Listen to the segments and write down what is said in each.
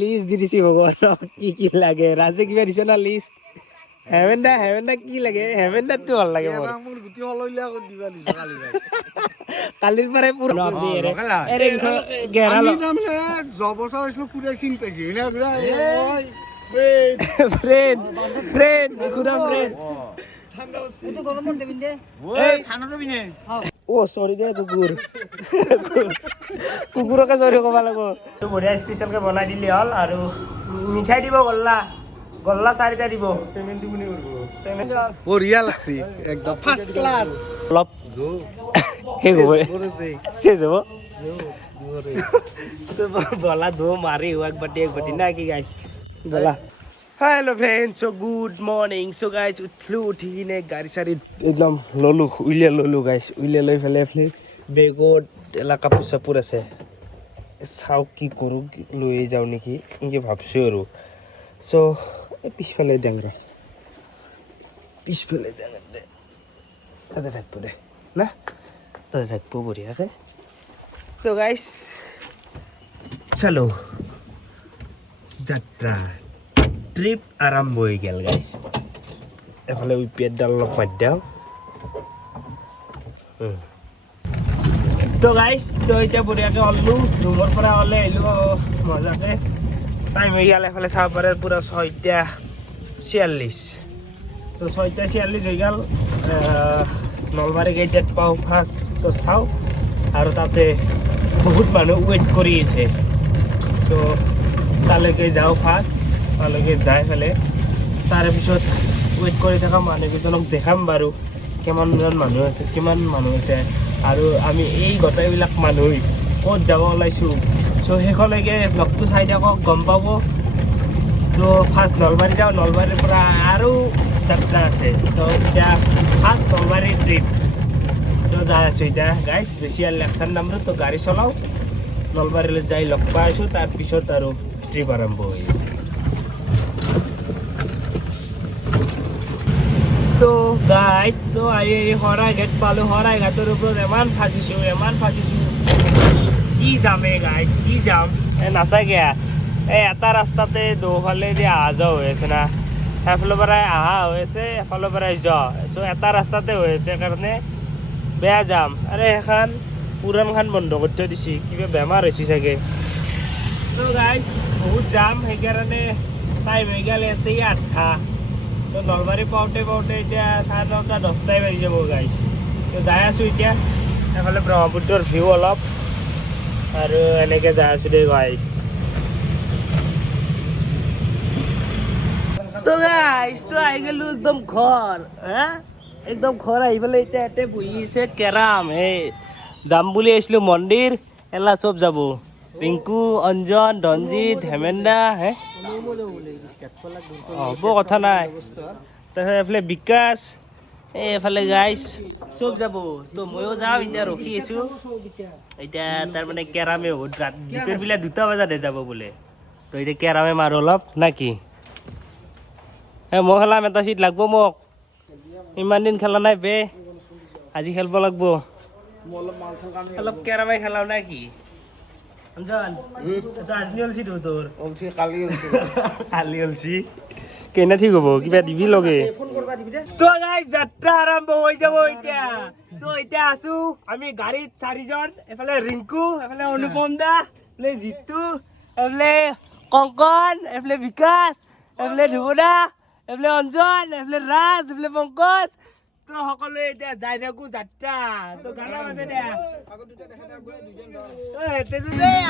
List দি দিছি ভগৱানক কি কি লাগে ৰাজে কিবা দিছে না লিষ্ট হেভেন দা কি লাগে হেভেন দাটো ভাল লাগে মোৰ গুটি হলইলা দিবা দিছো কালি কালিৰ পৰাই পুৰা এৰে গেৰা জবছৰ হৈছিল পুৰা চিন পাইছে ফ্ৰেণ্ড খুৰা ফ্ৰেণ্ড এইটো গৰমত দেবিন দে ঠাণ্ডাটো পিনে অ সৰি দে কুকুৰকে সৰি ক'ব লাগিব বঢ়িয়া স্পেচিয়েলকে বনাই দিলি হ'ল আৰু মিঠাই দিব গল্লা 4টা দিব পেমেণ্টটো কোনে কৰিব বঢ়িয়া লাগছে একদম ফাৰ্ষ্ট ক্লাছ অলপ শেষ হ'ব শেষ হ'ব বলা ধো মাৰি এক বাটি না কি গাইছ বলা হেল্ল' ফ্ৰেণ্ড চ' গুড মৰ্ণিং চ' গাইজ উঠি কিনে গাড়ী চাড়ী একদম উলিয়াই ল'লোঁ গাইজ উলিয়াই লৈ পেলাই বেগত এলা কাপোৰ চাপোৰ আছে চাওঁ কি কৰোঁ লৈ যাওঁ নেকি এনেকৈ ভাবছোঁ আৰু চ' পিছফালে ডেংৰা দে তাতে থাকিব দে না তাতে থাকিব বঢ়িয়াকৈ ত' গাইজ চালো যাত্ৰা ট্ৰিপ আৰম্ভ হৈ গ'ল গাইজ এফালে উইপিএডডাল অলপ মাৰি দিওঁ তো গাইজ তো এতিয়া বঢ়িয়াকৈ ওলালোঁ ৰুমৰ পৰা ওলাই আহিলোঁ মজাকৈ টাইম হৈ গ'ল এফালে চাব পাৰে পূৰা 6:46 তো 6:46 হৈ গ'ল নলবাৰী গেইটত পাওঁ ফাৰ্ষ্ট তো চাওঁ আৰু তাতে বহুত মানুহ ৱেইট কৰি আছে চ' তালৈকে যাওঁ ফাৰ্ষ্ট তালৈকে যাই পেলাই তাৰপিছত ৱেইট কৰি থকা মানুহকেইজনক দেখাম বাৰু কিমান মানুহ আছে আৰু আমি এই গোটেইবিলাক মানুহ ক'ত যাব ওলাইছোঁ চ' শেষলৈকে ব্লগটো চাই থাকক গম পাব তো ফাৰ্ষ্ট নলবাৰী যাওঁ নলবাৰীৰ পৰা আৰু যাত্ৰা আছে চ' এতিয়া ফাৰ্ষ্ট নলবাৰী ট্ৰিপ তো যাই আছোঁ এতিয়া গাইজ বেছি আৰু লেকচাৰ নামৰো তো গাড়ী চলাওঁ নলবাৰীলৈ যাই লগ পাই আছোঁ তাৰপিছত আৰু ট্ৰিপ আৰম্ভ হৈ আছে তো গাইজ তো আহি শৰাইঘাট পালোঁ শৰাইঘাটৰ ওপৰত ইমান ফাঁচিছোঁ কি যামে গাইজ কি যাম নাচাগে এটা ৰাস্তাতে দুফালেদি অহা যোৱা হৈ আছে না সেইফালৰ পৰাই অহা হৈ আছে এফালৰ পৰাই যোৱা চ' এটা ৰাস্তাতে হৈ আছে কাৰণে বেয়া যাম আৰু সেইখন পুৰণখন বন্ধ কৰি থৈ দিছে কিবা বেমাৰ হৈছে চাগে ত' গাইজ বহুত যাম সেইকাৰণে টাইম হৈ গ'ল ইয়াতে 8টা তো নলবাৰী পাওঁতে এতিয়া 9:30 10টাই বাজি যাব গাইজ তো যাই আছোঁ এতিয়া এফালে ব্ৰহ্মপুত্ৰৰ ভিউ অলপ আৰু এনেকৈ যাই আছোঁ দেই গাইজ তো গাইজ তো আহি গ'লোঁ একদম ঘৰ একদম ঘৰ আহি পেলাই এতিয়া ইয়াতে বহি আছে কেৰাম যাম বুলি আহিছিলোঁ মন্দিৰ এলা চব যাব ৰিংকু অঞ্জন ধনজিত হেমেন্দা হ'ব কথা নাই তাৰপিছত এইফালে বিকাশ এইফালে গাইজ চব যাব তো ময়ো যাম এতিয়া ৰখি আছোঁ এতিয়া তাৰমানে কেৰামে বহুত দুপৰীয়া 2টা বজাতে যাব বোলে তো এতিয়া কেৰামে মাৰোঁ অলপ না কি মই খেলাম এটা চিট লাগব মোক ইমান দিন খেলা নাই বে আজি খেলিব লাগব অলপ কেৰামে খেলাও না কি অঞ্জন আজি অলছি তোৰ কালি অলছি কেনে ঠিক হ'ব কিবা দিবি লগে তো গাইজ যাত্ৰা আৰম্ভ হৈ যাব এতিয়া চ' এতিয়া আছো আমি গাড়ীত 4জন এফালে ৰিংকু এফালে অনুপম দা এফালে জিতু এফালে কংকন এফালে বিকাশ এফালে ধ্ৰুৱদা এফালে অঞ্জন এফালে ৰাজ এফালে পংকজ তো সকলোৱে এতিয়া যাই থাকো যাত্ৰা তো গানা বাজে দে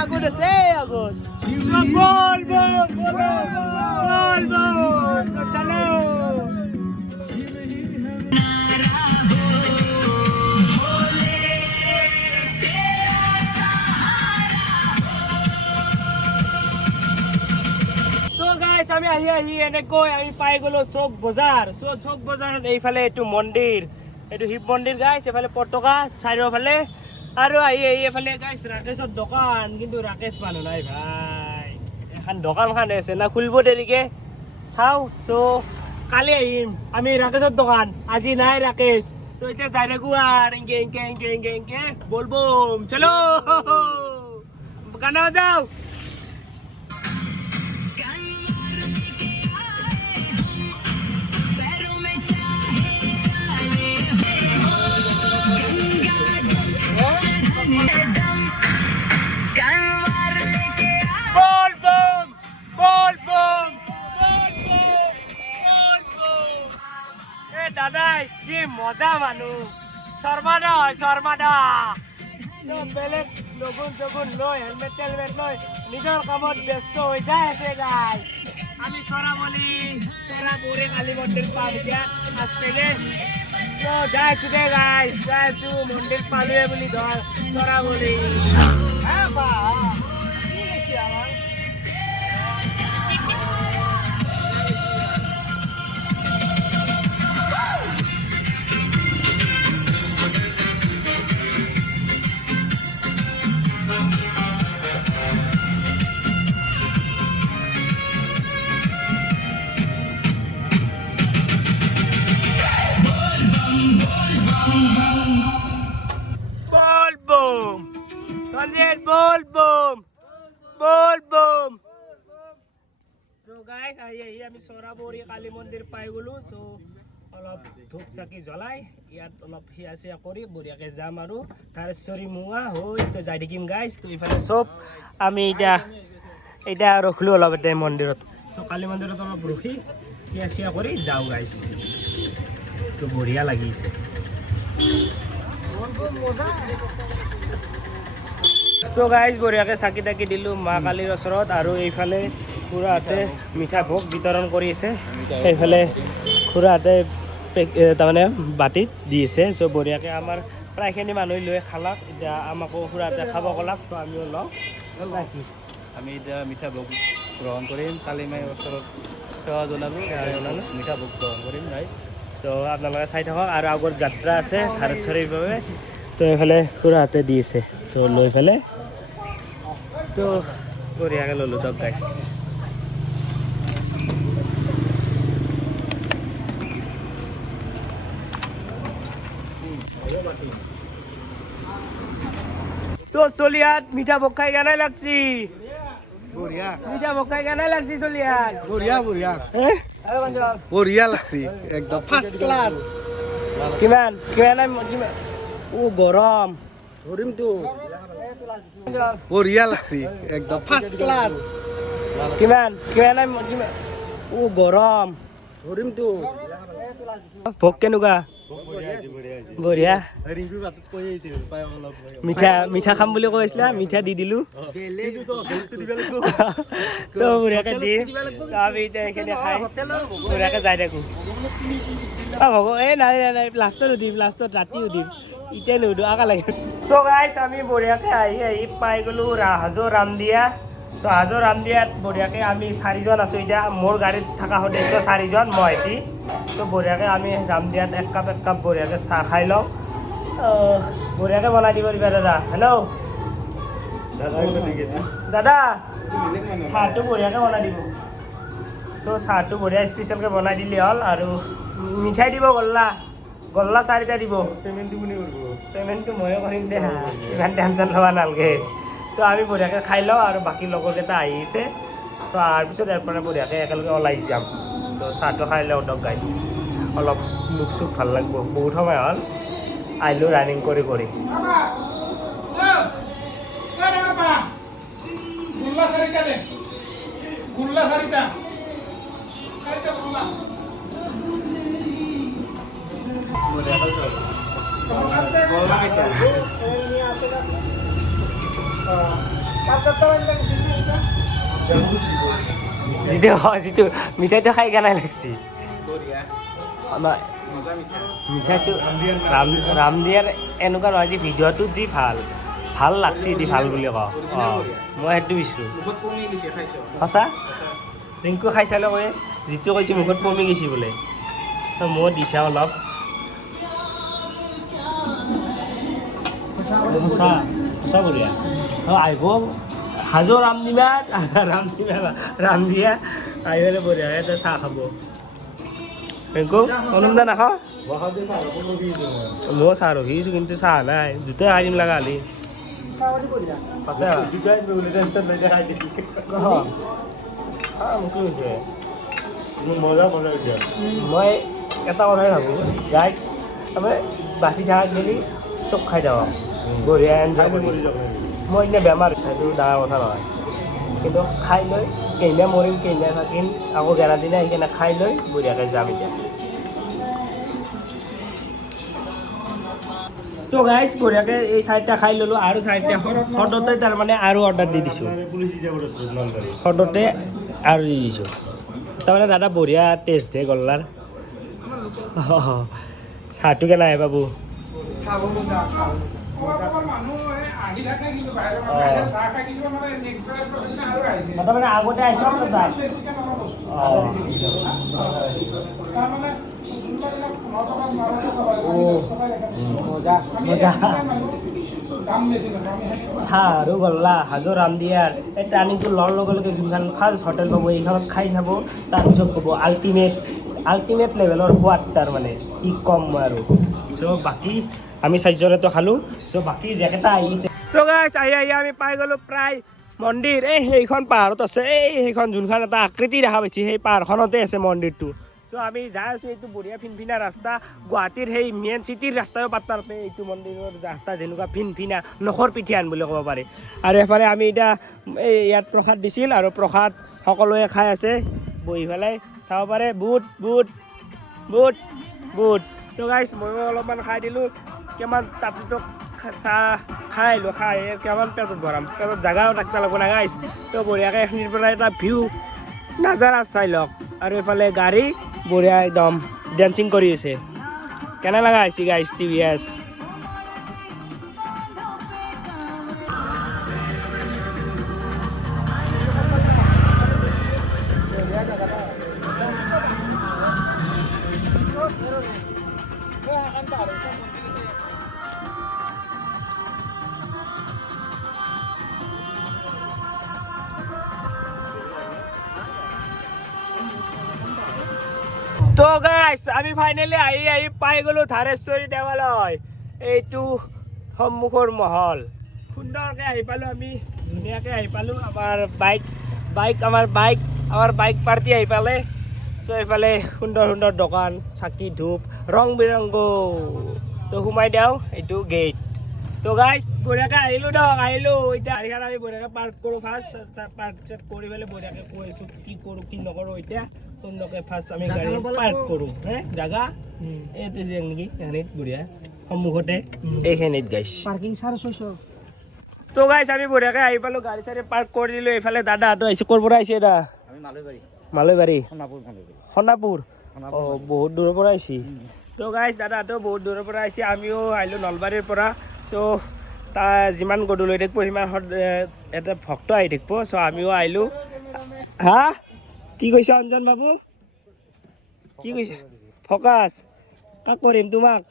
আগত আছে আগত বল চলো আমি আহি এনেকৈ আমি পাই গ'লো চৌক বজাৰত এইফালে এইটো মন্দিৰ এইটো শিৱ মন্দিৰ গাইছ এইফালে পতাকা চাৰিওফালে আৰু আহি এইফালে গাইছ ৰাকেশৰ দোকান কিন্তু ৰাকেশ মানুহ নাই ভাই এখন দোকানখন আছে না খুলিব দেৰিকে চাওঁ চ' কালি আহিম আমি ৰাকেশৰ দোকান আজি নাই ৰাকেশ তো এতিয়া যাই থাকোঁ আৰু এংকে বলবম চলো গানা যাওঁ মজা মানুহ শৰ্মাদা হয় শৰ্মাদা বেলেগ লগুণ চগুণ লৈ হেলমেট টেলমেট লৈ নিজৰ কামত ব্যস্ত হৈ যাই আছে গাইজ আমি চৰাবৰি কালী মন্দিৰ পাম এতিয়া আজকে যাই আছো দে গাইজ যাই আছো মন্দিৰ পালোৱে বুলি ধৰ চৰাবৰি বলবম তো গাইস আহি আমি চৰাবৰি কালী মন্দিৰ পাই গলো সো অলপ ধূপ চাকি জ্বলাই ইয়াত অলপ হিয়া চিয়া কৰি বঢ়িয়াকে যাম আৰু তাৰেশ্বৰী মুৱা হৈ তো যাই থাকিম গাইস তো ইফালে চব আমি এতিয়া ৰখলো অলপ এতিয়া মন্দিৰত সো কালী মন্দিৰত অলপ ৰখি হিয়া চিয়া কৰি যাওঁ গাইস তো বঢ়িয়া লাগিছে তো গাইজ বঢ়িয়াকৈ চাকি তাকি দিলোঁ মা কালীৰ ওচৰত আৰু এইফালে খুৰাহঁতে মিঠা ভোগ বিতৰণ কৰি আছে এইফালে খুৰাহঁতে তাৰমানে বাতিত দি আছে চ' বঢ়িয়াকৈ আমাৰ প্ৰায়খিনি মানুহ লৈ খালাক এতিয়া আমাকো খুৰাহঁতে খাব ক'লাক ত' আমিও লওঁ আমি এতিয়া মিঠা ভোগ গ্ৰহণ কৰিম কালী মাৰ ওচৰত সেৱা জনালোঁ মিঠা ভোগ গ্ৰহণ কৰিম ৰাইজ তো আপোনালোকে চাই থাকক আৰু আগত যাত্ৰা আছে ধাৰেশ্বৰীৰ বাবে তো এইফালে খুৰাহঁতে দি আছে তো লৈ পেলাই তো বঢ়িয়াকৈ ল'লোঁ দিয়ক গাইছ তো চলিয়াত মিঠা ভোগ খাই কেনে লাগছি বঢ়িয়া মিঠা ভোগ খাই কেনে লাগছি চলিয়াত বঢ়িয়া বঢ়িয়া বঢ়িয়া লাগছি একদম ফাৰ্ষ্ট ক্লাছ কিমান ও গৰম ধৰিমতো বঢ়িয়া লাগছি একদম ফাৰ্ষ্ট ক্লাছ কিমান ও গৰম ধৰিমতো ভোগ কেনেকুৱা বঢ়িয়া মিঠা খাম বুলি কৈছিলা মিঠা দি দিলোঁ তো বঢ়িয়াকৈ দি আমি এতিয়া এইখিনি খাই বঢ়িয়াকৈ যাই থাকোঁ হ'ব এই নাই লাষ্টত উঠিম লাষ্টত ৰাতি উঠিম এতিয়া নুধো আগা লাগে তো গাইছ আমি বঢ়িয়াকৈ আহি পাই গ'লোঁ হাজো ৰামদিয়া চ' হাজো ৰামদিয়াত বঢ়িয়াকৈ আমি 4জন আছোঁ এতিয়া মোৰ গাড়ীত থকা সদস্য 4জন মই এটি চ' বঢ়িয়াকৈ আমি ৰামদিয়াত এক কাপ বঢ়িয়াকৈ চাহ খাই লওঁ বঢ়িয়াকৈ বনাই দিব দিবা দাদা হেল্ল' দাদা চাহটো বঢ়িয়াকৈ বনাই দিব চ' চাহটো বঢ়িয়া স্পেচিয়েলকৈ বনাই দিলে হ'ল আৰু মিঠাই দিব গল্লা 4টা দিব পে'মেণ্টটো ময়ে কৰিম দে ইমান টেনশ্যন ল'ব নালাগে তো আমি বঢ়িয়াকৈ খাই লওঁ আৰু বাকী লগৰকেইটা আহিছে চ' অহাৰ পিছত ইয়াৰ পৰা বঢ়িয়াকৈ একেলগে ওলাই যাম তো চাহটো খাই লওঁ দিয়ক গাইছ অলপ মুখ চুখ ভাল লাগিব বহুত সময় হ'ল আহিলোঁ ৰানিং কৰি যিটো মিঠাইটো খাই কেনে লাগছি মিঠাইটো ৰামদিয়াৰ এনেকুৱা নহয় যে ভিডিঅ'টোত যি ভাল লাগছি দি ভাল বুলি কওঁ অঁ মই সেইটো বিচাৰোঁ সঁচা ৰিংকু খাই চালে কয় যিটো কৈছে মুখত পমি গৈছে বোলে মই দিছা অলপ সঁচা বঢ়িয়া আহিব হাজো ৰামদিয়া আহি পেলাই বঢ়িয়াকৈ চাহ খাব ৰিংকু অনুমদা নাখাওঁ ময়ো চাহ ৰখিছোঁ কিন্তু চাহ নাই দুটাই খাই দিম লগা হ'লি সঁচা মই এটা কথাই ভাবোঁ গাইজ তাৰমানে বাচি থাকাত গেলি চব খাই যাওঁ বঢ়িয়া এনজয় কৰি মই এতিয়া বেমাৰ সেইটো ডাঙৰ কথা নহয় কিন্তু খাই লৈ কেইনা মৰিম কেইনা থাকিম আকৌ গেৰাদিনা সেইকাৰণে খাই লৈ বঢ়িয়াকৈ যাম এতিয়া তো গাইজ বঢ়িয়াকৈ এই চাৰিটা খাই ল'লোঁ আৰু চাৰিটা সদতে তাৰমানে আৰু অৰ্ডাৰ দি দিছোঁ সদতে আৰু দি দিছোঁ তাৰমানে দাদা বঢ়িয়া টেষ্ট হে গল্লাৰ চাহটো কেনাই বাবু মানে আগতে আহিছোঁ চাহ আৰু গল্লা হাজো ৰামদিয়াৰ এই টাৰ্ণিংটো লোৱাৰ লগে লগে যোনখন ফাৰ্ষ্ট হোটেল পাব এইখনত খাই চাব তাৰপিছত ক'ব আল্টিমেট লেভেলৰ সোৱাদ তাৰমানে কি ক'ম মই আৰু চ' বাকী আমি চাৰিজনেতো খালোঁ চ' বাকী যেকেইটা আহিছে তো গাইছ আহি আমি পাই গ'লোঁ প্ৰায় মন্দিৰ এই সেইখন পাহাৰত আছে সেইখন যোনখন এটা আকৃতি দেখা পাইছে সেই পাহাৰখনতে আছে মন্দিৰটো চ' আমি যাই আছোঁ এইটো বঢ়িয়া ফিনফিনা ৰাস্তা গুৱাহাটীৰ সেই মেইন চিটিৰ ৰাস্তাও পাত্তা নাপায় এইটো মন্দিৰৰ ৰাস্তা যেনেকুৱা ফিনফিনা নখৰ পিঠিয়ান বুলি ক'ব পাৰি আৰু এফালে আমি এতিয়া এই ইয়াত প্ৰসাদ দিছিল আৰু প্ৰসাদ সকলোৱে খাই আছে বহি পেলাই চাব পাৰে বুট তো গাইছ ময়ো অলপমান খাই দিলোঁ কিমান তাতো চাহ খাই আহিলোঁ খাই কিমান পেটত ভৰাম পেটত জেগাও থাকিব লাগিব না গাইছ তো বঢ়িয়াকৈ এইখিনিৰ পৰা এটা ভিউ নাজাৰা চাই লওক আৰু এইফালে গাড়ী বঢ়িয়া একদম ডেন্সিং কৰি আছে কেনে লগা হৈছে গাইছ TVS তো গাইছ আমি ফাইনেলি আহি পাই গ'লোঁ ধাৰেশ্বৰী দেৱালয় এইটো সন্মুখৰ মহল সুন্দৰকৈ আহি পালোঁ আমি ধুনীয়াকৈ আহি পালোঁ আমাৰ বাইক পাৰ্টি আহি পালে চ' এইফালে সুন্দৰ দোকান চাকি ধূপ ৰং বিৰংগ তো সোমাই দিওঁ এইটো গেট তো গাইছ বঢ়িয়াকৈ আহিলোঁ এতিয়া গাড়ীখন আমি বঢ়িয়াকৈ পাৰ্ক কৰোঁ ফাৰ্ষ্ট পাৰ্ক চেট কৰি পেলাই বঢ়িয়াকৈ কৈ আছোঁ কি কৰোঁ কি নকৰোঁ এতিয়া সুন্দৰকৈ ফাৰ্ষ্ট আমি গাড়ী পাৰ্ক কৰোঁ জাগা এইটো নেকি এইখিনিত বঢ়িয়া সন্মুখতে এইখিনিত গাইছ পাৰ্কিং 650 তো গাইছ আমি বঢ়িয়াকৈ আহি পালোঁ গাড়ী চাড়ী পাৰ্ক কৰি দিলোঁ এইফালে দাদাহঁতো আহিছে ক'ৰ পৰা আহিছে দাদা আমি মালৈবাৰী সোণাপুৰ অঁ বহুত দূৰৰ পৰা আহিছে তো গাইছ দাদাহঁতেও বহুত দূৰৰ পৰা আহিছে আমিও আহিলোঁ নলবাৰীৰ পৰা চ' তাৰ যিমান গধূলি থাকিব সিমান এটা ভক্ত আহি থাকিব চ' আমিও আহিলোঁ হা কি কৈছা অঞ্জন বাবু কি কৈছে ফকাচ কাক কৰিম তোমাক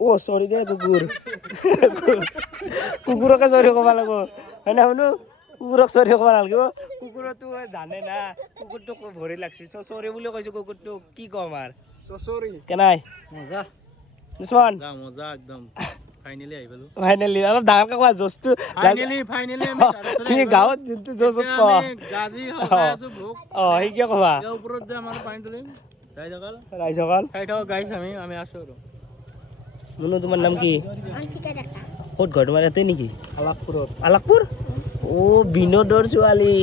অ' চৰি দে কুকুৰকে চৰি ক'ব লাগিব হয় না শুনো কুকুৰক চৰি ক'ব নালাগিব কুকুৰতো জানে না কুকুৰটোক ভৰি লাগছে চ' চৰি বুলি কৈছোঁ কুকুৰটো কি ক'ম আৰু কেনাই মজা দুশ্মন মজা একদম ফাইনেলি অলপ ডাঙৰকৈ কোৱা জোচটো তুমি গাঁৱত যোনটো জোচত কোৱা অঁ সেইকে ক'বা মুনু তোমাৰ নাম কি ক'ত ঘৰ তোমাৰ ইয়াতে নেকি আলাকপুৰ অ' বিনোদৰ ছোৱালী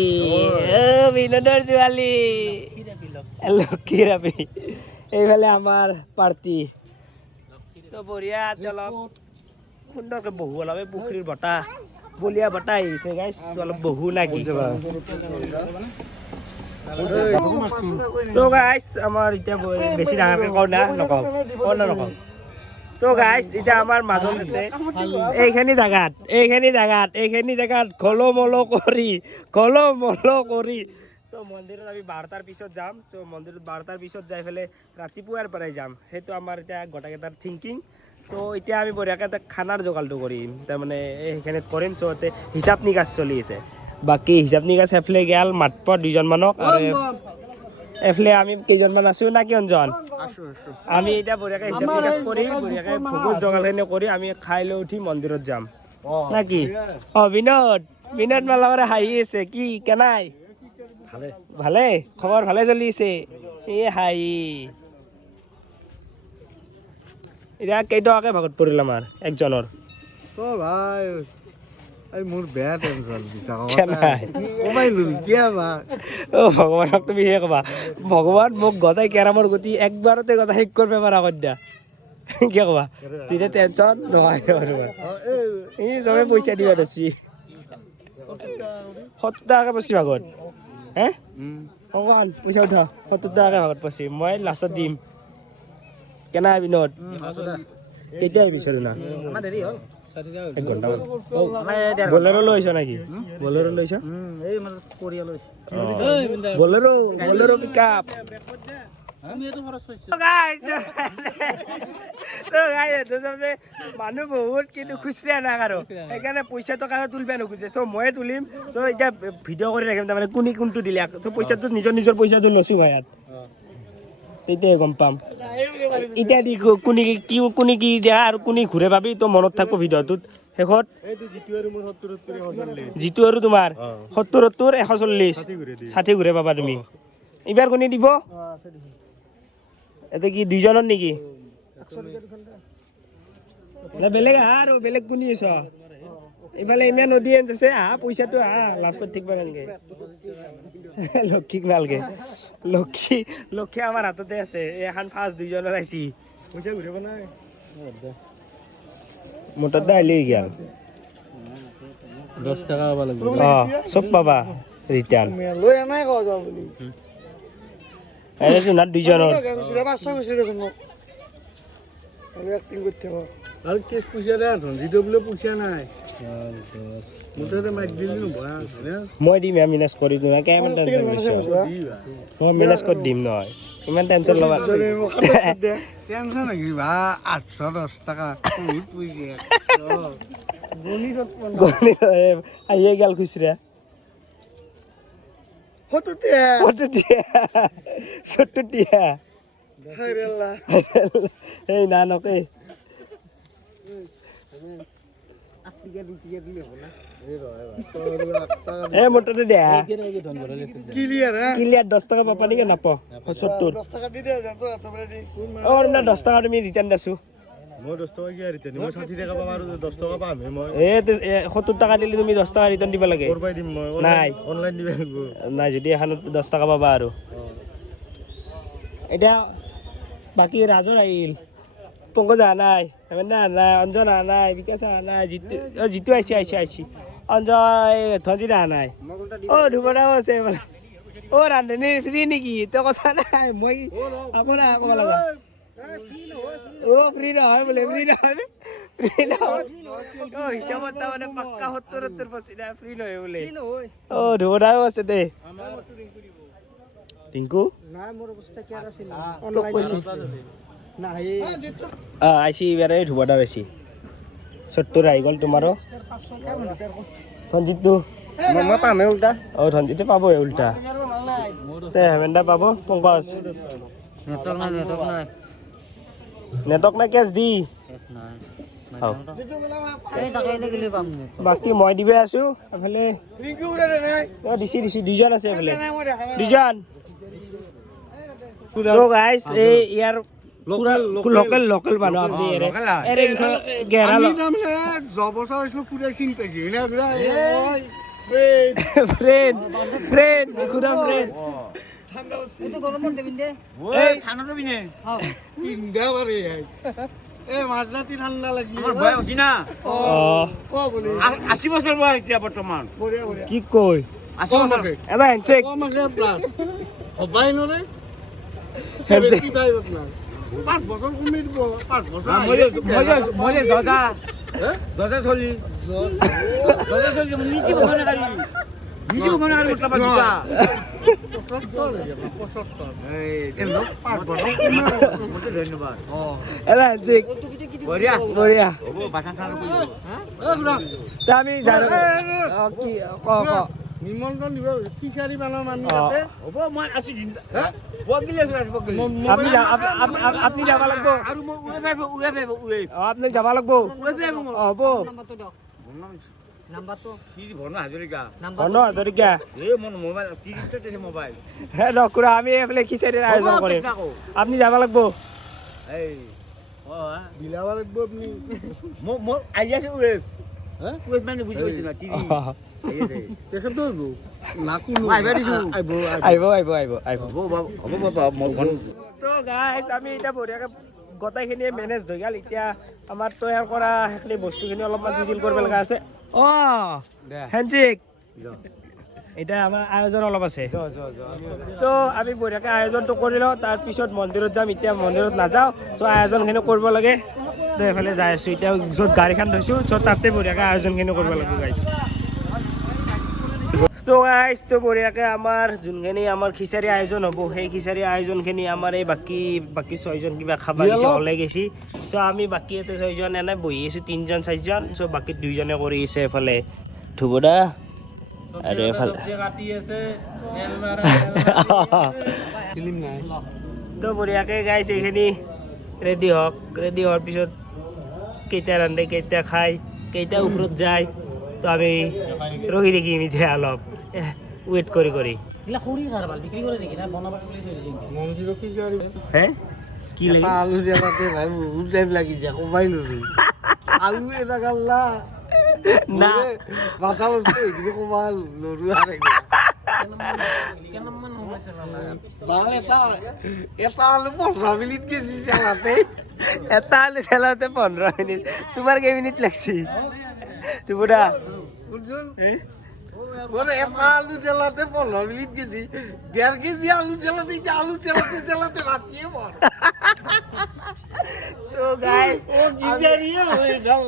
লক্ষী ৰাপি এইফালে আমাৰ পাৰ্টি তো বঢ়িয়া অলপ সুন্দৰকৈ বহো অলপ এই পুখুৰীৰ বতাহ বলীয়া বতাহ আহিছে গাইছ তো অলপ বহো নাকি তো গাইছ আমাৰ এতিয়া বেছি ডাঙৰকৈ কওঁ না নকওঁ তো গাইছ এতিয়া আমাৰ মাজতে এইখিনি জেগাত গলো মলো কৰি তো মন্দিৰত আমি 12টাৰ পিছত যাম চ' মন্দিৰত 12টাৰ পিছত যাই পেলাই ৰাতিপুৱাৰ পৰাই যাম সেইটো আমাৰ এতিয়া গোটেইকেইটাৰ থিংকিং তো এতিয়া আমি বঢ়িয়াকৈ এটা খানাৰ যোগাৰটো কৰিম তাৰমানে সেইখিনিত কৰিম চ' ইয়াতে হিচাপ নিকাচ চলি আছে বাকী হিচাপ নিকাচ এফালে গেল মাত্ৰ 2জনমানক আৰু এফালে আমি কেইজনমান আছোঁ না কিয়নজন আমি এতিয়া বঢ়িয়াকৈ হিচাপ নিকাচ কৰি বঢ়িয়াকৈ ভোগৰ যোগাৰখিনি কৰি আমি খাই লৈ উঠি মন্দিৰত যাম না কি অঁ বিনোদ মালকৰে হাঁহি আছে কি কেনাই ভালে খবৰ ভালে চলি আছে হাঁহি এতিয়া কেইটকাকৈ ভাগত পৰিল আমাৰ একজনৰ ভাই মোৰ বেয়া টেনচন ভগৱানক তুমি সেই ক'বা ভগৱান মোক গতাই কেৰামৰ গুটি একবাৰতে গতাই শেষ কৰিব পাৰা কদ্যা কিয় ক'বা তেতিয়া টেনশ্যন নহয় এই চবে পইচা দিবা ধৰিছি 70 টাকাকৈ পৰছি ভাগত হে ভগৱান পইচা উঠা 70 টাকাকৈ ভাগত পৰছি মই লাষ্টত দিম কেনা বিনোদ কেতিয়া আহিবি চৰুনা এক ঘণ্টামান বলেৰো লৈছ নেকি বলেৰো লৈছ বলেৰো পিকআপ মানুহ বহুত কিন্তু খুচুৰা নাই আৰু সেইকাৰণে পইচা টকা তুলিব নোখোজে চ' ময়ে তুলিম চ' এতিয়া ভিডিঅ' কৰি ৰাখিম তাৰমানে কোনে কোনটো দিলে চ' পইচাটো নিজৰ পইচাটো লৈছোঁ ভাই ইয়াত তেতিয়াই গম পাম এতিয়া দি কোনে কি দিয়া আৰু কোনে ঘূৰে পাবি তো মনত থাকিব ভিডিঅ'টোত শেষত যিটো আৰু তোমাৰ 70 140 60 ঘূৰে পাবা তুমি এইবাৰ কোনে দিব এটা কি দুইজনৰ নেকি বেলেগ আৰু বেলেগ কোনে আছ এইফালে ইমান অডিয়েঞ্চ আছে পইচাটো লাষ্টত ঠিক পাকে লক্ষীক নালগে লক্ষী আমাৰ হাততে আছে এখন ফাৰ্ষ্ট দুইজনৰ আহিছি পইচা ঘূৰিব নাই মোৰ তাত আহিলে গেল 10 টাকা পাব লাগিব চব পাবা ৰিটাৰ্ণ লৈ আনাই কওঁ যাওঁ বুলি এনেতো না দুইজনৰ 500 গৈছে দেচোন মোক এক্টিং কৰি থাক আৰু কেছ পইচা দে ৰঞ্জিতো বোলে পইচা নাই মুঠতে মাইক দিলি নভৰা মই দিম মেনেজ কৰি দিম কেইমান টেনশ্যন মই মেনেজ কৰি দিম নহয় ইমান টেনশ্যন ল'বা টেনশ্যন নেকি ভা 810 টাকা বহুত পইচা আহিয়ে গেল খুচৰা এই না নকে মোৰ তাতে দে ক্লিয়াৰ 10 টাকা পাবা নেকি নাপ 70 10 টাকা তুমি ৰিটাৰ্ণ দিছো মই 10 টাকা কি ৰিটাৰ্ণ মই 60 টাকা পাম আৰু 10 টাকা পাম মই 70 টাকা দিলে তুমি 10 টাকা ৰিটাৰ্ণ দিব লাগে কৰবাই দিম মই নাই অনলাইন দিব লাগিব নাই যদি এখনত 10 টাকা পাবা আৰু এতিয়া বাকী ৰাজৰ আহিল পংকজ অহা নাই নাই অঞ্জন অহা নাই বিকাশ অহা নাই জিতু আহিছে অঞ্জয় ধনজিত অহা নাই ধুবৰাও আছে বোলে ৰান্ধনী ফ্ৰী নেকি তই কথা নাই মই আপোনাৰ ক'ব লগা ফ্ৰী নহয় বোলে ফ্ৰী নহয় হিচাপত তাৰমানে পাক্কা 70% ফ্ৰী নহয় বোলে ধুবৰাও আছে দে টিংকু আইছি এবাৰে ধুবদাৰ আইছি 70 আহি গ'ল তোমাৰো ধনজিতটো মই পামে উল্টা ধনজিতে পাবই উল্টা হেমেন্দা পাব পংকজ নেটৱৰ্ক নাই কেছ দি বাকী মই দিবে আছো এফালে দিছি দুজন আছে এফালে দুজন গাইজ এই ইয়াৰ লোকেল মানুহ আপনি এৰে গেৰা ফ্ৰেন্ড খুদা ফ্ৰেন্ড এইটো গৰমত দেবিন দে এই ঠাণ্ডা বিনে তিনটা বারে এই মাজরাতি ঠান্ডা লাগি আমার ভয় হই না ক বলি 80 বছর বয়স এতিয়া বর্তমান কি কই 80 বছর এবা হ্যান্ডশেক কম আছে আপনার হবাই নরে হ্যান্ডশেক কি ভাই আপনার 5 বছর কমে দিব 5 বছর মজে দাদা দাদা চলি নিচে বখানে গাড়ি নিচে বখানে গাড়ি উঠলা বাজুকা 75 এই লোক 5 বছর কমে ধন্যবাদ এলা হ্যান্ডশেক বড়িয়া বড়িয়া ওবো বাটা সার কই তা আমি জানো কি ক নিমন্ত্রণ দিব টিচারি বানার মানুষ আছে ওবো মই আসি দিন বগিলে আছে বগিলে আপনি যাবা লাগবো আৰু মই উয়ে আপনি যাবা লাগবো হ'ব নাম্বাৰটো কি ভৰনা হাজৰিকা হাজৰিকা এই মন মোবাইল 30 টা দেছে মোবাইল হে নকুৰা আমি এফালে খিচাৰিৰ আয়োজন কৰিম আপনি যাবা লাগবো এই বিলাবা লাগবো আপনি মো আই আছে উয়ে হ্যাঁ উয়ে মানে বুঝি পাইছ না টিভি এই আছে দেখব তো নাকু আইবা দিছু আহিব হ'ব বাবা মই তো গাইস আমি এটা বঢ়িয়াকে গোটেইখিনিয়ে মেনেজ হৈ গ'ল এতিয়া আমাৰ তৈয়াৰ কৰা সেইখিনি বস্তুখিনি অলপমান চিজিল কৰিব লগা আছে হেণ্ডশ্বেক এতিয়া আমাৰ আয়োজন অলপ আছে তো আমি বঢ়িয়াকৈ আয়োজনটো কৰি লওঁ তাৰপিছত মন্দিৰত যাম এতিয়া মন্দিৰত নাযাওঁ চ' আয়োজনখিনি কৰিব লাগে তো এইফালে যাই আছোঁ এতিয়া য'ত গাড়ীখন থৈছোঁ চ' তাতে বঢ়িয়াকৈ আয়োজনখিনি কৰিব লাগিব গাইছ তো গাইছ তো বঢ়িয়াকৈ আমাৰ যোনখিনি আমাৰ খিচাৰী আয়োজন হ'ব সেই খিচাৰী আয়োজনখিনি আমাৰ এই বাকী 6জন কিবা খাব গৈছে ওলাই গৈছে চ' আমি বাকী ইয়াতে 6জন এনে বহি আছোঁ 3জন 4জন চ' বাকী 2জনে কৰি আছে এইফালে ধুবদা আৰু এইফালে তো বঢ়িয়াকৈ গাইছ এইখিনি ৰেডি হওক ৰেডি হোৱাৰ পিছত কেইটা ৰান্ধে কেইটা খায় কেইটা ওপৰত যায় তো আমি ৰখি থাকিম এতিয়া অলপ ৱেইট কৰি হে কি লাগে আলু জেলাতে ভাই বহুত টাইম লাগি যায় কমাই ললো আলু এটা গাল্লা না মাথা বস্তু এইখিনি কমাল লৰু আর এটা আলু 15 মিনিট গেছি চালাতে এটা আলু চালাতে 15 মিনিট তোমার কেই মিনিট লাগছি টুবুদা বুঝুন ওরে একটা আলু চালাতে 15 মিনিট গেছি 1.5 কেজি আলু চালাতে রাতিয়ে পর তো গাইস ও গিজারিয়ে হয়ে গেল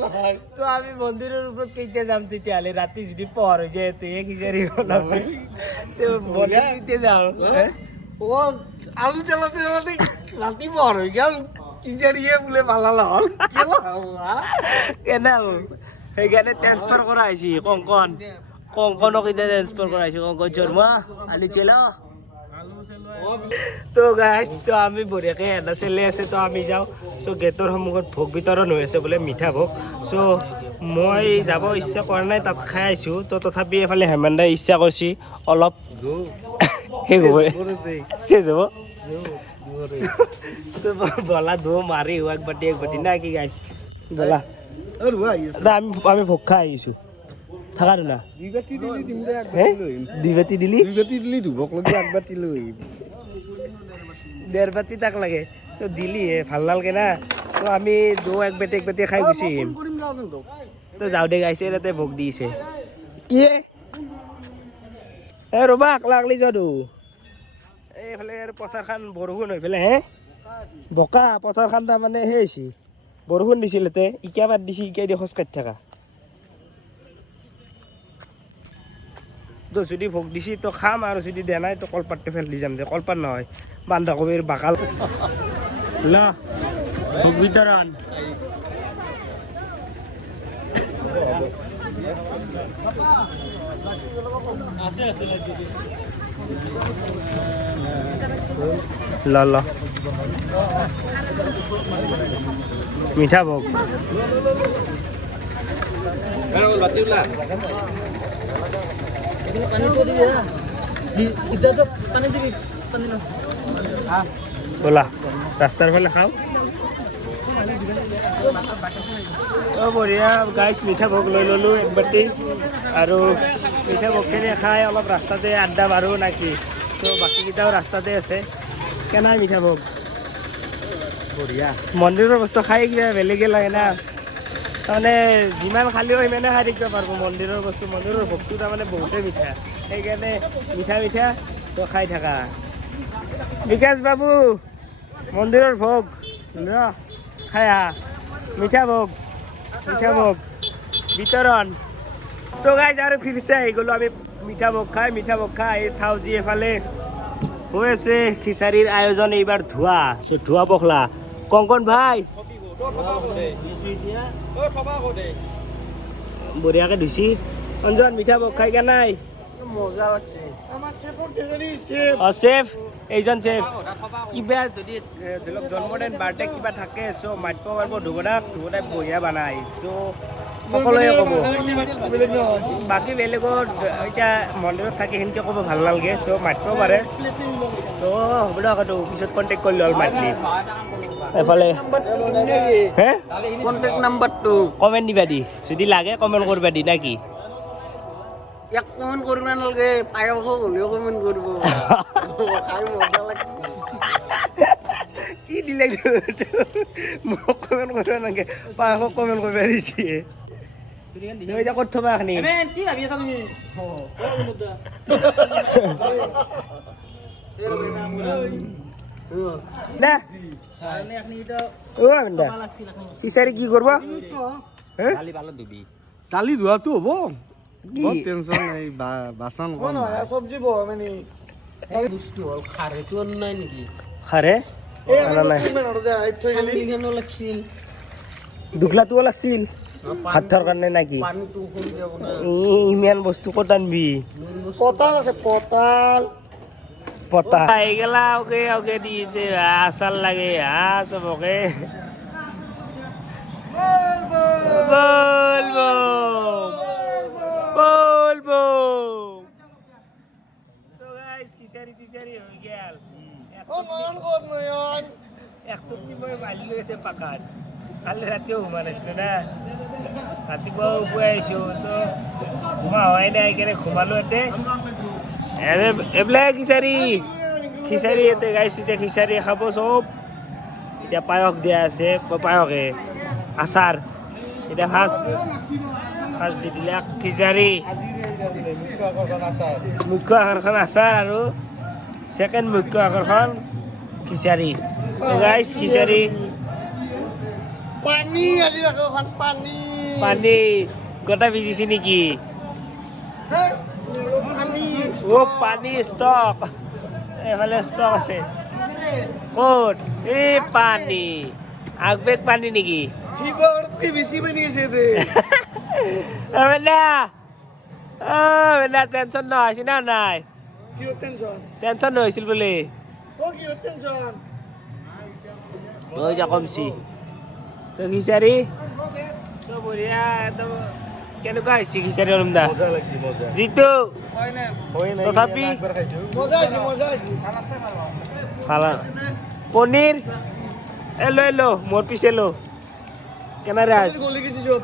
তো আমি মন্দিরের উপর কেইতে যাম তেতিয়ালে রাতি যদি পর হয়ে যায় তো এই খিচারি বনাবে তো বলে দিতে যাও ও আলু চালাতে রাতি পর হয়ে গেল গিজারিয়ে বলে ভালো হল কেন সেইখানে ট্রান্সফার করা হয়েছি কঙ্কনক এতিয়া ট্রান্সফার করা হয়েছে কঙ্কন শর্মা আলু চেলো তো গাইজ তো আমি বঢ়িয়াকৈ এটা চেলে আছে তো আমি যাওঁ চ' গেটৰ সন্মুখত ভোগ বিতৰণ হৈ আছে বোলে মিঠা ভোগ চ' মই যাব ইচ্ছা কৰা নাই তাত খাই আহিছোঁ তো তথাপি এফালে হেমেন্দাই ইচ্ছা কৰিছে অলপ শেষ হ'ব চেজ হ'ব তো বলা ধো মাৰি হোৱা এক বাটি না কি গাইছ বলা আমি ভোগ খাই আহিছোঁ থাকা না দুই বাটি দিলি দিম দে দুই বাটি দিলি ধুবক লাগি এক বাটি লৈ 1.5 বাটি তাক লাগে তো দিলি ভাল নালগে না তো আমি এক বাটি খাই গুচি আহিম তো যাওঁ দে গাইছে তাতে ভোগ দিছে কি এ ৰ'বা আকলি যাওঁ এইফালে আৰু পথাৰখন বৰষুণ হৈ পেলাই হে বোকা পথাৰখন তাৰমানে সেই হৈছে বৰষুণ দিছিল তাতে ইকা বাদ দিছে ইকাই দি খোজ কাঢ়ি থকা তো যদি ভোগ দিছি তো খাম আৰু যদি দিয়া নাই তো কলপাতটো ফেল দি যাম দে কলপাত নহয় বন্ধাকবিৰ বাকাল ল ভোগ বিতৰণ ল মিঠা ভোগ বলা ৰাস্তাৰ ফালে খাওঁ বঢ়িয়া গাইছ মিঠা ভোগ লৈ ল'লোঁ এক বাটি আৰু মিঠা ভোগখিনি খাই অলপ ৰাস্তাতে আড্ডা মাৰোঁ নাকি তো বাকীকেইটাও ৰাস্তাতে আছে কেনাই মিঠা ভোগ বঢ়িয়া মন্দিৰৰ বস্তু খাই কিবা বেলেগে লাগে না তাৰমানে যিমান খালেও সিমানে খাই থাকিব পাৰিব মন্দিৰৰ বস্তু মন্দিৰৰ ভোগটো তাৰমানে বহুতেই মিঠা সেইকাৰণে মিঠা তো খাই থাকা বিকাশ বাবু মন্দিৰৰ ভোগ খাই আহা মিঠা ভোগ বিতৰণ তো গাইজ আৰু ফিৰছে আহি গ'লোঁ আমি মিঠা ভোগ খাই এই চাওঁ যি এফালে হৈ আছে খিচাৰীৰ আয়োজন এইবাৰ ধোৱা পখলা কংকন ভাই বঢ়িয়াকৈ ধুইছি অঞ্জন মিঠা ভোগ খাই কে নাই মজা লাগছে আমার শেফর চেফ এইজন চেফ কিবা যদি ধৰি লওক জন্মদিন বাৰ্থডে কিবা থাকে চ' মাতিব পাৰিব ধুবদাক বঢ়িয়া বনাই চ' সকলোৱে ক'ব বাকী বেলেগত এতিয়া মন্দিৰত থাকি সেনেকৈ ক'ব ভাল নালাগে চ' মাতিব পাৰে চ' হ'ব দিয়ক এইটো পিছত কণ্টেক্ট কৰিলোঁ হ'ল মাতিলি এফালে হে কন্টেক্ট নাম্বাৰটো কমেণ্ট দিবা দি যদি লাগে কমেণ্ট কৰিবা দি নে কি এক কমেন্ট করব না লাগে পায়স হলেও কমেন্ট করব খাই মজা লাগছে কি দিলে মোক কমেণ্ট কৰিব নালাগে পায়সক কমেণ্ট কৰিব দিছে তুমি এতিয়া ক'ত থবা এখনি কি ভাবি আছা তুমি না ফিচাৰি কি কৰিব দালি ধোৱাটো হ'ব কি বহুত টেনচন নাই বাচন চব্জি বহ মানে বস্তু হ'ল খাৰেটো নাই নেকি খাৰে আনা নাই দুখলাটোও লাগছিল ভাত থোৱাৰ কাৰণে নাকি পানীটো সৰু যাব না ইমান বস্তু ক'ত আনবি পতাল আছে পতাল পতা এইগেলা ওকে ওকে দিছে আচাৰ লাগে চবকে বলবো বলবো তো গাইস খিচাৰি চিচাৰি হৈ গেল একটু মই মাৰিলো এতে পাকাত কালি ৰাতিও ঘুমা নাছিলো না ৰাতিপুৱা উপুৱাই আহিছো তো ঘুমা হোৱাই নাই সেইকাৰণে ঘুমালো এতে এইবিলাক খিচাৰি এতে গাইছ এতিয়া খিচাৰি খাব চব এতিয়া পায়স দিয়া আছে পায়সে আচাৰ এতিয়া ফাৰ্ষ্ট দি দিলে খিচাৰি মুখ্য আকৰ্ষণ আচাৰ আৰু ছেকেণ্ড মুখ্য আকৰ্ষণ খিচাৰি গাইছ খিচাৰি পানী আজি এখন পানী পানী গোটা ভিজিছে নেকি পানী ও পানী ষ্টক এইফালে ষ্টক আছে ক'ত এই পানী আগবেগ পানী নেকি বেছি পানী আছে দে বেনা টেনশ্যন নহৈছিল না নাই কিয় টেনচন টেনশ্যন নহৈছিল বোলে কিয় টেনচন হৈ যা কমছি তো খিচাৰি তো বঢ়িয়া একদম কেনেকুৱা হৈছে খিচাৰি অলপ দা যিটো তথাপি মজা আছে ভাল পনীৰ এ লৈ মোৰ পিছে লো কেনে ৰাজ গলি গেছি চব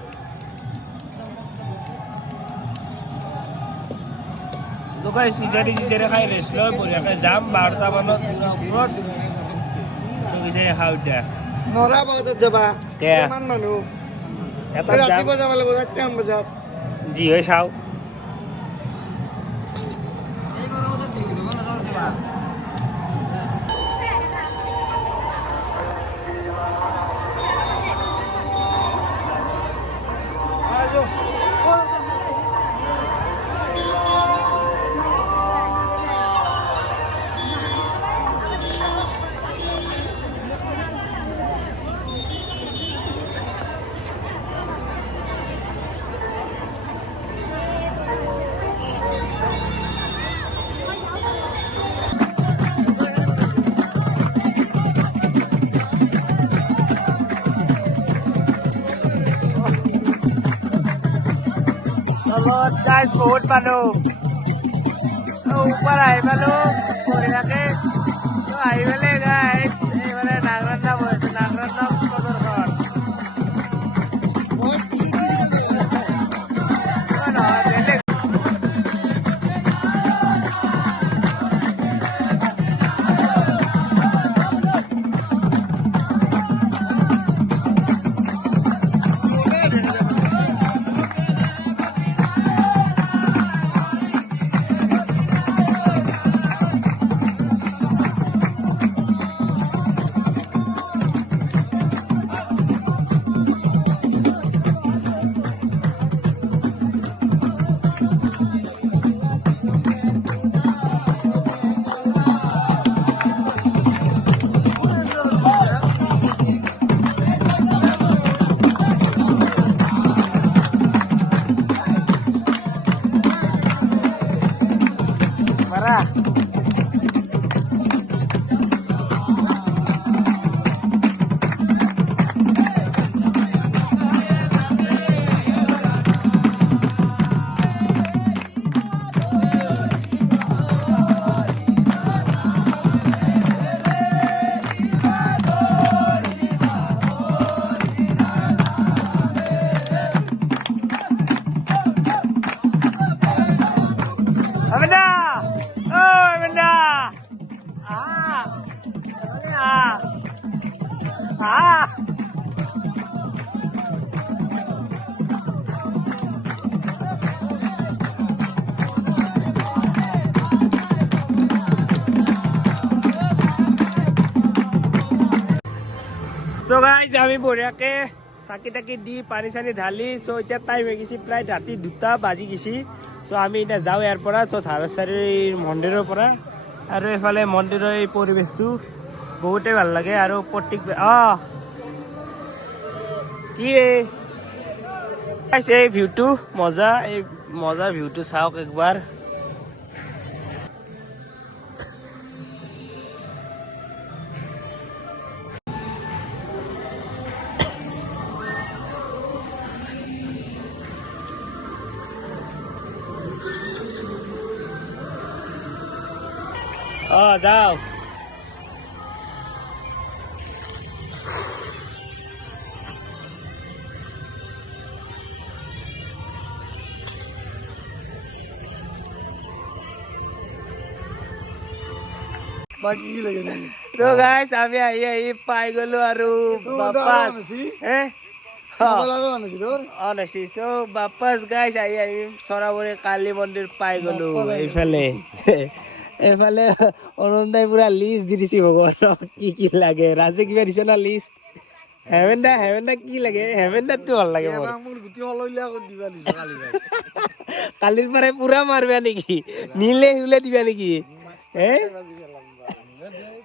দোকান খিচাৰি চিচাৰি খাই ৰেষ্ট লৈ বঢ়িয়াকৈ যাম 12টা মানত ওপৰত তো খিচাৰি খাওঁ এতিয়া নৰা বজাত যাবা কেয়া? কিমান মানুহ এটাত যাম ৰাতিপুৱা যাব লাগিব 4টা বজাত যি হয় চাওঁ তলত গাইজ বহুত মানুহ ওপৰ আহি পালোঁ বঢ়িয়াকৈ তো আহি পেলাই গাইজ এইফালে নাগৰন্দা বহিছোঁ নাগৰন্দা বজাৰখন নহয় বেলেগ তো গাইজ আমি বঢ়িয়াকে চাকি তাকি দি পানী চানী ঢালি চ' এতিয়া টাইম হৈ গৈছে প্ৰায় ৰাতি 2টা বাজি গৈছে চ' আমি এতিয়া যাওঁ ইয়াৰ পৰা চ' ধাৰেশ্বৰীৰ মন্দিৰৰ পৰা আৰু এইফালে মন্দিৰৰ এই পৰিৱেশটো বহুতেই ভাল লাগে আৰু প্ৰত্যেক কি এই ভিউটো মজা এই মজাৰ ভিউটো চাওক একবাৰ যাও বাকি কি লাগে তো গাইস আমি আহি পাই গলো আৰু বাপাস চ' বাপাস গাইস আহি চৰাবৰী কালী মন্দিৰ পাই গলো এইফালে অনন্দাই পুৰা লিষ্ট দি দিছে ভগৱানক কি কি লাগে ৰাজে কিবা দিছে না লিষ্ট হেভেন দা কি লাগে হেভেন দাটো ভাল লাগে মোৰ গুটি হলইলা কৰি দিবা দিছে কালি ভাই কালিৰ পৰাই পুৰা মাৰবা নেকি নীলে হিলে দিবা নেকি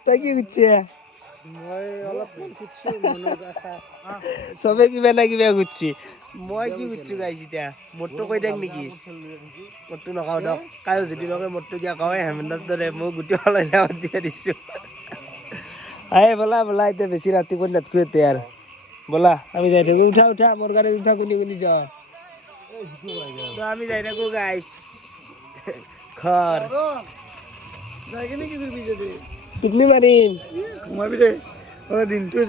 তই কি খুজিছে মই অলপ খুচছো মনত আছা চবে কিবা না কিবা খুজিছে মই কি খুজিছো গাইছ এতিয়া মোৰটো কৈ দিয়ক নেকি মোৰটো নকওঁ দক কায়ো যদি নকয় মোৰটো কিয় কয় হেমেন্দ্ৰৰ দৰে মই গোটেই সলাই দিয়া দিছো বলা এতিয়া বেছি ৰাতিপুৱা নাথকো এতিয়া আৰু বলা আমি যাই থাকো উঠা মোৰ গাড়ী উঠা কোনি যাওঁ আমি যাই থাকো গাইছ ঘৰ যাই কিনে কি কৰিবি যদি টিকলি মাৰিম ঘুমাবি দে দিনটো